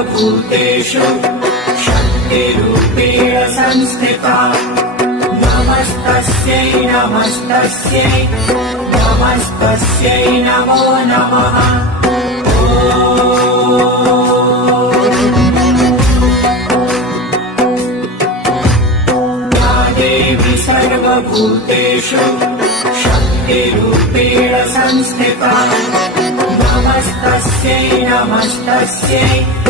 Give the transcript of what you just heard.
सर्वभूतेषु शक्तिरूपेण संस्थिता नमस्तस्यै नमस्तस्यै नमस्तस्यै नमो नमः। या देवी सर्वभूतेषु शक्तिरूपेण संस्थिता नमस्तस्यै नमस्तस्यै